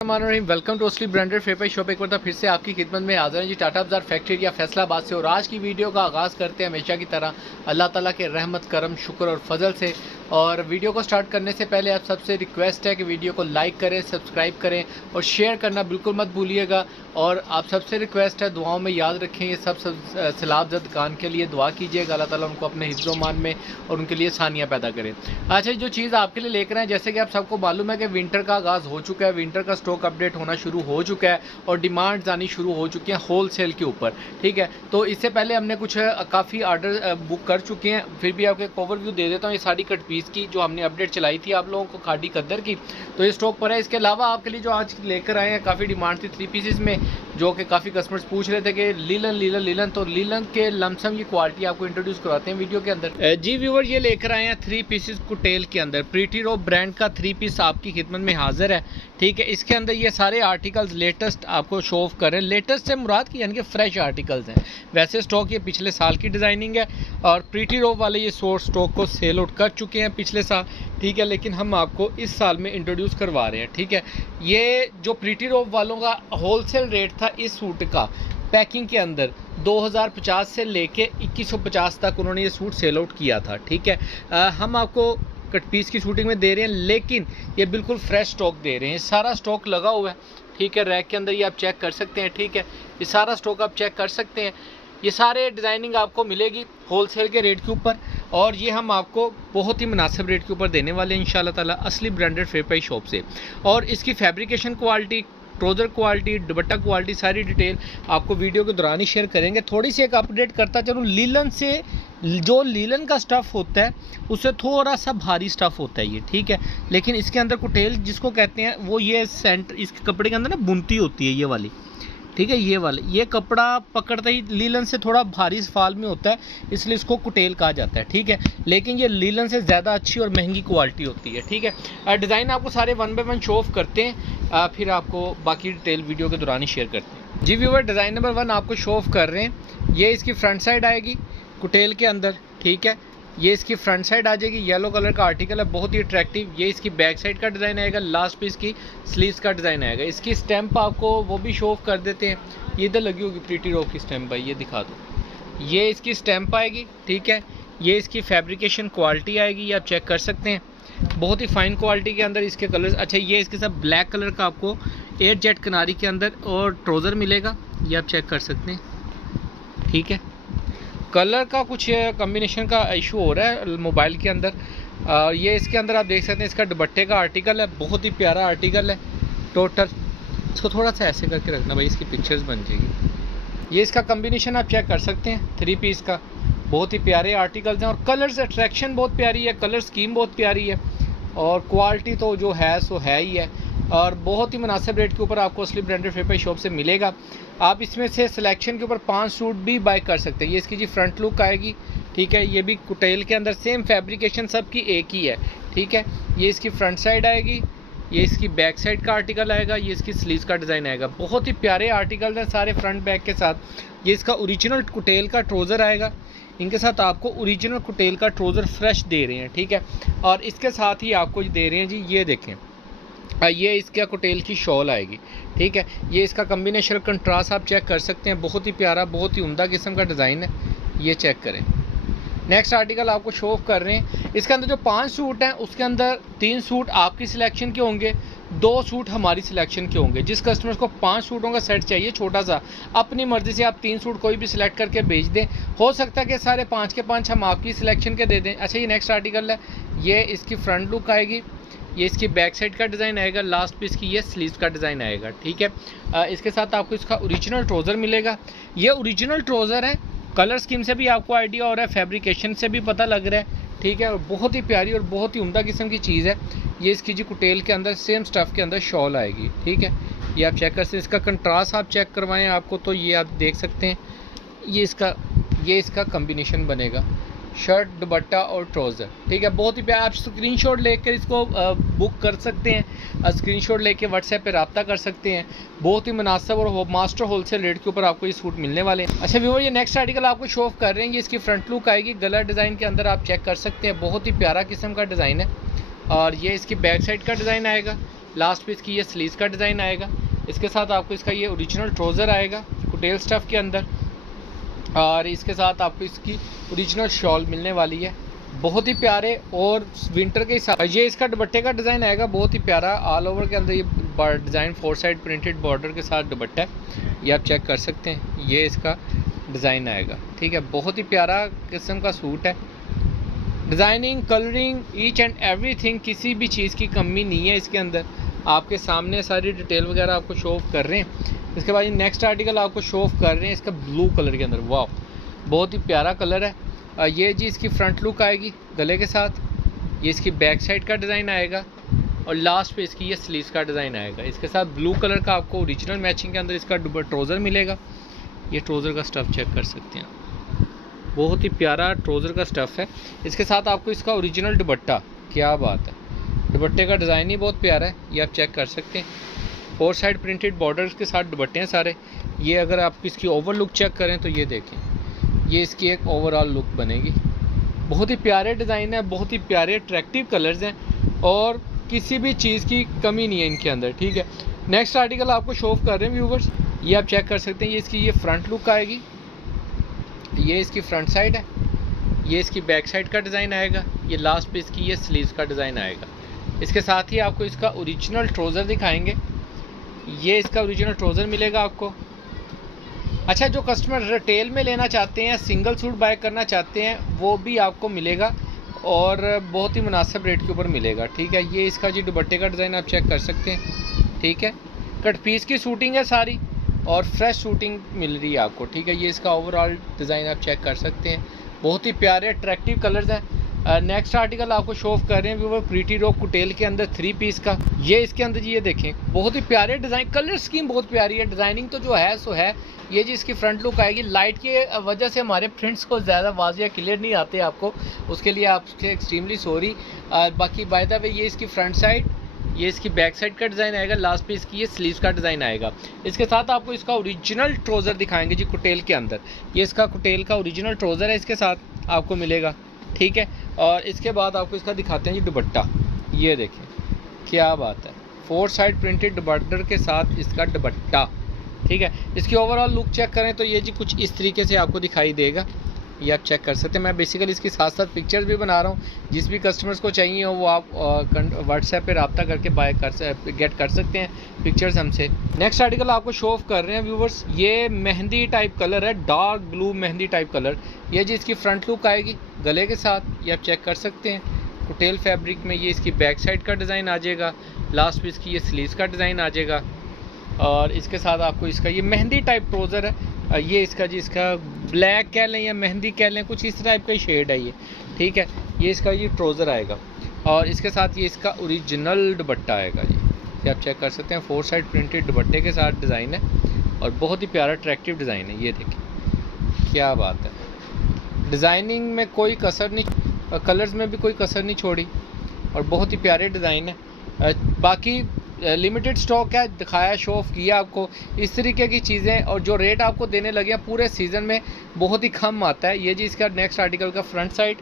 Welcome to असली branded फेपर shop. एक बार फिर से आपकी खिदमत में हाजिर हैं जी, टाटा बाजार फैक्ट्री एरिया फैसलाबाद से। और आज की वीडियो का आगाज़ करते हैं हमेशा की तरह अल्लाह ताला के रहमत करम शुक्र और फजल से। और वीडियो को स्टार्ट करने से पहले आप सबसे रिक्वेस्ट है कि वीडियो को लाइक करें, सब्सक्राइब करें और शेयर करना बिल्कुल मत भूलिएगा। और आप सबसे रिक्वेस्ट है दुआओं में याद रखें, ये सब सैलाब कान के लिए दुआ कीजिएगा, अल्लाह ताला उनको अपने हिफ्ज़ मान में और उनके लिए आसानियाँ पैदा करें। अच्छा, जो चीज़ आपके लिए लेकर आए, जैसे कि आप सबको मालूम है कि विंटर का आगाज़ हो चुका है, विंटर का स्टॉक अपडेट होना शुरू हो चुका है और डिमांड्स आनी शुरू हो चुकी हैं होल सेल के ऊपर। ठीक है, तो इससे पहले हमने कुछ काफ़ी आर्डर बुक कर चुके हैं। फिर भी आपको एक ओवरव्यू दे देता हूँ। ये सारी कट पीस की जो हमने अपडेट चलाई थी आप लोगों को खादी कद्दर की, तो ये स्टॉक पर है। इसके अलावा आपके लिए जो आज लेकर आए हैं, काफ़ी डिमांड थी 3 पीसेस में, जो कि काफ़ी कस्टमर्स पूछ रहे थे कि लीलन तो लीलन के लमसम की क्वालिटी आपको इंट्रोड्यूस करवाते हैं वीडियो के अंदर। जी व्यूअर, ये लेकर आए हैं 3 पीसेस कुटेल के अंदर। प्रीटी रो ब्रांड का 3 पीस आपकी खिदमत में हाजिर है। ठीक है, इसके अंदर ये सारे आर्टिकल्स लेटेस्ट आपको शो ऑफ कर रहे हैं। लेटेस्ट से मुराद की यानी कि फ्रेश आर्टिकल्स हैं। वैसे स्टॉक ये पिछले साल की डिज़ाइनिंग है और प्रीटी रो वाले ये सोर्स स्टॉक को सेल आउट कर चुके हैं पिछले साल। ठीक है, लेकिन हम आपको इस साल में इंट्रोड्यूस करवा रहे हैं। ठीक है, ये जो प्रीटी रो वालों का होलसेल रेट था इस सूट का पैकिंग के अंदर 2050 से लेके 2150 तक उन्होंने ये सूट सेल आउट किया था। ठीक है, हम आपको कट पीस की शूटिंग में दे रहे हैं, लेकिन ये बिल्कुल फ्रेश स्टॉक दे रहे हैं। सारा स्टॉक लगा हुआ है। ठीक है, रैक के अंदर ये आप चेक कर सकते हैं। ठीक है, ये सारा स्टॉक आप चेक कर सकते हैं। ये सारे डिज़ाइनिंग आपको मिलेगी होलसेल के रेट के ऊपर और ये हम आपको बहुत ही मुनासिब रेट के ऊपर देने वाले हैं इंशाल्लाह ताला असली ब्रांडेड फेयर प्राइस शॉप से। और इसकी फैब्रिकेशन क्वालिटी, ट्राउज़र क्वालिटी, दुपट्टा क्वालिटी, सारी डिटेल आपको वीडियो के दौरान ही शेयर करेंगे। थोड़ी सी एक अपडेट करता चलूँ, लीलन से जो लीलन का स्टफ़ होता है उससे थोड़ा सा भारी स्टफ़ होता है ये। ठीक है, लेकिन इसके अंदर कुटेल जिसको कहते हैं वो ये सेंटर इसके कपड़े के अंदर ना बुनती होती है ये वाली। ठीक है, ये वाले ये कपड़ा पकड़ते ही लीलन से थोड़ा भारी फाल में होता है, इसलिए इसको कुटेल कहा जाता है। ठीक है, लेकिन ये लीलन से ज़्यादा अच्छी और महंगी क्वालिटी होती है। ठीक है, डिज़ाइन आपको सारे 1 बाय 1 शो ऑफ करते हैं, फिर आपको बाकी डिटेल वीडियो के दौरान ही शेयर करते हैं। जी व्यूअर, डिज़ाइन नंबर 1 आपको शो ऑफ कर रहे हैं। ये इसकी फ्रंट साइड आएगी कुटेल के अंदर। ठीक है, ये इसकी फ्रंट साइड आ जाएगी, येलो कलर का आर्टिकल है, बहुत ही अट्रैक्टिव। ये इसकी बैक साइड का डिज़ाइन आएगा, लास्ट पीस की स्लीव्स का डिज़ाइन आएगा। इसकी स्टैंप आपको वो भी शो ऑफ कर देते हैं। ये इधर लगी होगी प्रीटी रो की स्टैंप है, ये दिखा दो। ये इसकी स्टैंप आएगी। ठीक है, ये इसकी फैब्रिकेशन क्वालिटी आएगी, ये आप चेक कर सकते हैं, बहुत ही फाइन क्वालिटी के अंदर इसके कलर्स। अच्छा, ये इसके साथ ब्लैक कलर का आपको एयर जेट किनारी के अंदर और ट्राउज़र मिलेगा, ये आप चेक कर सकते हैं। ठीक है, कलर का कुछ कम्बिनेशन का इशू हो रहा है मोबाइल के अंदर। ये इसके अंदर आप देख सकते हैं, इसका दुपट्टे का आर्टिकल है, बहुत ही प्यारा आर्टिकल है टोटल। इसको थोड़ा सा ऐसे करके रखना भाई, इसकी पिक्चर्स बन जाएगी। ये इसका कम्बिनेशन आप चेक कर सकते हैं 3 पीस का, बहुत ही प्यारे आर्टिकल्स हैं और कलर्स अट्रैक्शन बहुत प्यारी है, कलर स्कीम बहुत प्यारी है और क्वालिटी तो जो है सो है ही है और बहुत ही मुनासिब रेट के ऊपर आपको असली ब्रांडेड फेयर प्राइस शॉप से मिलेगा। आप इसमें से सिलेक्शन के ऊपर 5 सूट भी बाय कर सकते हैं। ये इसकी जी फ्रंट लुक आएगी। ठीक है, ये भी कुटेल के अंदर सेम फैब्रिकेशन सबकी एक ही है। ठीक है, ये इसकी फ्रंट साइड आएगी, ये इसकी बैक साइड का आर्टिकल आएगा, ये इसकी स्लीव्स का डिज़ाइन आएगा। बहुत ही प्यारे आर्टिकल हैं सारे फ्रंट बैक के साथ। ये इसका ओरिजिनल कुटेल का ट्राउज़र आएगा, इनके साथ आपको ओरिजिनल कुटेल का ट्राउज़र फ्रेश दे रहे हैं। ठीक है, और इसके साथ ही आपको दे रहे हैं जी, ये देखें, ये इसका कुटेल की शॉल आएगी। ठीक है, ये इसका कम्बिनेशन कंट्रास्ट आप चेक कर सकते हैं, बहुत ही प्यारा, बहुत ही उम्दा किस्म का डिज़ाइन है, ये चेक करें। नेक्स्ट आर्टिकल आपको शो ऑफ कर रहे हैं। इसके अंदर जो 5 सूट हैं उसके अंदर 3 सूट आपकी सिलेक्शन के होंगे, 2 सूट हमारी सिलेक्शन के होंगे। जिस कस्टमर्स को 5 सूटों का सेट चाहिए छोटा सा, अपनी मर्ज़ी से आप 3 सूट कोई भी सिलेक्ट करके भेज दें। हो सकता है कि सारे 5 के 5 हम आपकी सिलेक्शन के दे दें। अच्छा, ये नेक्स्ट आर्टिकल है, ये इसकी फ्रंट लुक आएगी, ये इसकी बैक साइड का डिज़ाइन आएगा, लास्ट पीस की ये स्लीव्स का डिज़ाइन आएगा। ठीक है, इसके साथ आपको इसका ओरिजिनल ट्राउज़र मिलेगा। ये ओरिजिनल ट्राउज़र है, कलर स्कीम से भी आपको आइडिया हो रहा है, फैब्रिकेशन से भी पता लग रहा है। ठीक है, और बहुत ही प्यारी और बहुत ही उम्दा किस्म की चीज़ है। ये इसकी जी कुटेल के अंदर सेम स्टफ़ के अंदर शॉल आएगी। ठीक है, ये आप चेक कर सकते हैं। इसका कंट्रास्ट आप चेक करवाएं आपको तो ये आप देख सकते हैं, ये इसका कम्बिनेशन बनेगा, शर्ट, दुपट्टा और ट्राउज़र। ठीक है, बहुत ही प्यारा। आप स्क्रीनशॉट लेकर इसको बुक कर सकते हैं, स्क्रीनशॉट लेके व्हाट्सएप पे रब्ता कर सकते हैं। बहुत ही मुनासिब और मास्टर होलसेल रेट के ऊपर आपको ये सूट मिलने वाले हैं। अच्छा व्यूअर, ये नेक्स्ट आर्टिकल आपको शो ऑफ कर रहे हैं। ये इसकी फ्रंट लुक आएगी, गला डिज़ाइन के अंदर आप चेक कर सकते हैं, बहुत ही प्यारा किस्म का डिज़ाइन है। और ये इसकी बैक साइड का डिज़ाइन आएगा, लास्ट पे इसकी ये स्लीव्स का डिज़ाइन आएगा। इसके साथ आपको इसका ये ओरिजिनल ट्राउज़र आएगा कुटेल स्टफ़ के अंदर, और इसके साथ आपको इसकी ओरिजिनल शॉल मिलने वाली है, बहुत ही प्यारे और विंटर के हिसाब। ये इसका दुपट्टे का डिज़ाइन आएगा बहुत ही प्यारा, ऑल ओवर के अंदर ये डिज़ाइन 4 साइड प्रिंटेड बॉर्डर के साथ दुपट्टा है, ये आप चेक कर सकते हैं, ये इसका डिज़ाइन आएगा। ठीक है, बहुत ही प्यारा किस्म का सूट है। Designing, colouring, each and everything, किसी भी चीज़ की कमी नहीं है इसके अंदर। आपके सामने सारी डिटेल वगैरह आपको शो ऑफ कर रहे हैं। इसके बाद नेक्स्ट आर्टिकल आपको शो ऑफ कर रहे हैं इसका ब्लू कलर के अंदर। वाह, बहुत ही प्यारा कलर है। ये जी इसकी फ्रंट लुक आएगी गले के साथ, ये इसकी बैक साइड का डिज़ाइन आएगा, और लास्ट पे इसकी ये स्लीव्स का डिज़ाइन आएगा। इसके साथ ब्लू कलर का आपको ओरिजिनल मैचिंग के अंदर इसका ट्राउज़र मिलेगा। ये ट्राउज़र का स्टफ़ चेक कर सकते हैं, बहुत ही प्यारा ट्राउज़र का स्टफ़ है। इसके साथ आपको इसका ओरिजिनल दुपट्टा, क्या बात है, दुपट्टे का डिज़ाइन ही बहुत प्यारा है, ये आप चेक कर सकते हैं। 4 साइड प्रिंटेड बॉर्डर्स के साथ दुपट्टे हैं सारे। ये अगर आप इसकी ओवर लुक चेक करें तो ये देखें, ये इसकी एक ओवरऑल लुक बनेगी। बहुत ही प्यारे डिज़ाइन है, बहुत ही प्यारे अट्रैक्टिव कलर्स हैं, और किसी भी चीज़ की कमी नहीं है इनके अंदर। ठीक है, नेक्स्ट आर्टिकल आपको शो ऑफ कर रहे हैं व्यूवर्स, ये आप चेक कर सकते हैं। ये इसकी ये फ्रंट लुक आएगी, ये इसकी फ्रंट साइड है, ये इसकी बैक साइड का डिज़ाइन आएगा, ये लास्ट पे इसकी ये स्लीव्स का डिज़ाइन आएगा। इसके साथ ही आपको इसका ओरिजिनल ट्राउज़र दिखाएंगे, ये इसका ओरिजिनल ट्राउज़र मिलेगा आपको। अच्छा, जो कस्टमर रिटेल में लेना चाहते हैं, सिंगल सूट बाय करना चाहते हैं, वो भी आपको मिलेगा और बहुत ही मुनासिब रेट के ऊपर मिलेगा। ठीक है, ये इसका जी दुपट्टे का डिज़ाइन आप चेक कर सकते हैं। ठीक है, कट पीस की शूटिंग है सारी और फ्रेश शूटिंग मिल रही है आपको। ठीक है, ये इसका ओवरऑल डिज़ाइन आप चेक कर सकते हैं, बहुत ही प्यारे अट्रैक्टिव कलर्स हैं। नेक्स्ट आर्टिकल आपको शो ऑफ कर रहे हैं व्यूवर, प्रीटी रॉक कुटेल के अंदर 3 पीस का। ये इसके अंदर जी ये देखें, बहुत ही प्यारे डिज़ाइन, कलर स्कीम बहुत प्यारी है, डिज़ाइनिंग तो जो है सो है। ये जी इसकी फ्रंट लुक आएगी। लाइट की वजह से हमारे प्रिंट्स को ज़्यादा वाज़िया क्लियर नहीं आते आपको, उसके लिए आपसे एक्सट्रीमली सॉरी। बाकी बाय द वे ये इसकी फ्रंट साइड, ये इसकी बैक साइड का डिज़ाइन आएगा, लास्ट पे इसकी ये स्लीव्स का डिज़ाइन आएगा। इसके साथ आपको इसका ओरिजिनल ट्राउज़र दिखाएंगे जी कुटेल के अंदर। ये इसका कुटेल का ओरिजिनल ट्राउज़र है, इसके साथ आपको मिलेगा। ठीक है, और इसके बाद आपको इसका दिखाते हैं जी दुपट्टा। ये देखें, क्या बात है, 4 साइड प्रिंटेड दुपट्टे के साथ इसका दुपट्टा। ठीक है, इसकी ओवरऑल लुक चेक करें तो ये जी कुछ इस तरीके से आपको दिखाई देगा, ये आप चेक कर सकते हैं। मैं बेसिकली इसके साथ साथ पिक्चर्स भी बना रहा हूँ, जिस भी कस्टमर्स को चाहिए हो वो आप व्हाट्सएप पे रब्ता करके गेट कर सकते हैं पिक्चर्स हमसे। नेक्स्ट आर्टिकल आपको शो ऑफ कर रहे हैं व्यूवर्स, ये मेहंदी टाइप कलर है, dark blue mehndi type colour. ये जी इसकी फ्रंट लुक आएगी गले के साथ, ये आप चेक कर सकते हैं। कुटेल फैब्रिक में ये इसकी बैक साइड का डिज़ाइन आ जाएगा, लास्ट पे इसकी ये स्लीव्स का डिज़ाइन आ जाएगा, और इसके साथ आपको इसका ये मेहंदी टाइप ट्राउज़र है। ये इसका जी इसका ब्लैक कह लें या मेहंदी कह लें, कुछ इस टाइप का शेड है ये। ठीक है, ये इसका ये ट्राउज़र आएगा, और इसके साथ ये इसका ओरिजिनल दुपट्टा आएगा जी, ये आप चेक कर सकते हैं। 4 साइड प्रिंटेड दुपट्टे के साथ डिज़ाइन है, और बहुत ही प्यारा अट्रैक्टिव डिज़ाइन है। ये देखिए, क्या बात है, डिज़ाइनिंग में कोई कसर नहीं, कलर्स में भी कोई कसर नहीं छोड़ी, और बहुत ही प्यारे डिज़ाइन है। बाकी लिमिटेड स्टॉक है, दिखाया, शो ऑफ किया आपको इस तरीके की चीज़ें, और जो रेट आपको देने लगे हैं पूरे सीज़न में बहुत ही कम आता है। ये जी इसका नेक्स्ट आर्टिकल का फ्रंट साइड,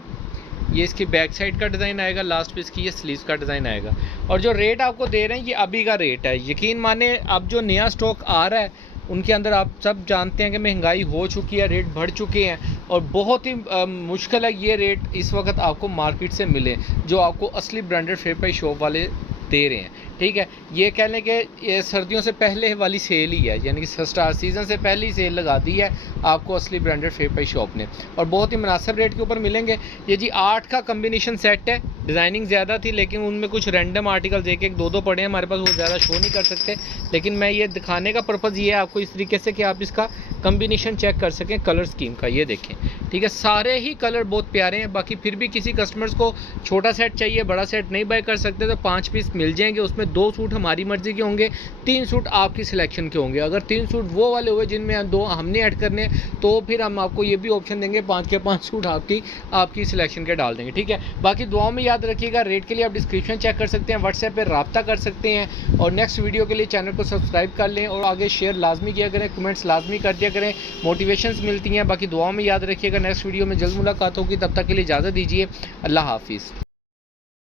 ये इसकी बैक साइड का डिज़ाइन आएगा, लास्ट पे इसकी ये स्लीव्स का डिज़ाइन आएगा, और जो रेट आपको दे रहे हैं ये अभी का रेट है। यकीन माने, अब जो नया स्टॉक आ रहा है उनके अंदर आप सब जानते हैं कि महंगाई हो चुकी है, रेट बढ़ चुके हैं, और बहुत ही मुश्किल है ये रेट इस वक्त आपको मार्केट से मिले जो आपको असली ब्रांडेड फेयर शॉप वाले दे रहे हैं। ठीक है, ये कह लें कि ये सर्दियों से पहले वाली सेल ही है, यानी कि स्टार सीज़न से पहले ही सेल लगा दी है आपको असली ब्रांडेड फेयर शॉप ने, और बहुत ही मुनासिब रेट के ऊपर मिलेंगे। ये जी 8 का कम्बिनेशन सेट है, डिज़ाइनिंग ज़्यादा थी लेकिन उनमें कुछ रैंडम आर्टिकल्स एक 2 पड़े हैं हमारे पास, वो ज़्यादा शो नहीं कर सकते, लेकिन मैं ये दिखाने का पर्पज़ ये है आपको इस तरीके से कि आप इसका कम्बिनेशन चेक कर सकें कलर स्कीम का। ये देखें, ठीक है, सारे ही कलर बहुत प्यारे हैं। बाकी फिर भी किसी कस्टमर्स को छोटा सेट चाहिए, बड़ा सेट नहीं बाय कर सकते, तो 5 पीस मिल जाएंगे। उसमें 2 सूट हमारी मर्जी के होंगे, 3 सूट आपकी सिलेक्शन के होंगे। अगर 3 सूट वो वाले हुए जिनमें 2 हमने ऐड करने, तो फिर हम आपको ये भी ऑप्शन देंगे 5 के 5 सूट आपकी सिलेक्शन के डाल देंगे। ठीक है, बाकी दुआओं में याद रखिएगा। रेट के लिए आप डिस्क्रिप्शन चेक कर सकते हैं, व्हाट्सएप पर रब्ता कर सकते हैं, और नेक्स्ट वीडियो के लिए चैनल को सब्सक्राइब कर लें, और आगे शेयर लाजमी किया करें, कमेंट्स लाजमी कर दिया करें, मोटिवेशंस मिलती हैं। बाकी दुआओं में याद रखिएगा। नेक्स्ट वीडियो में जल्द मुलाकात होगी, तब तक के लिए इजाज़त दीजिए। अल्लाह हाफिज़।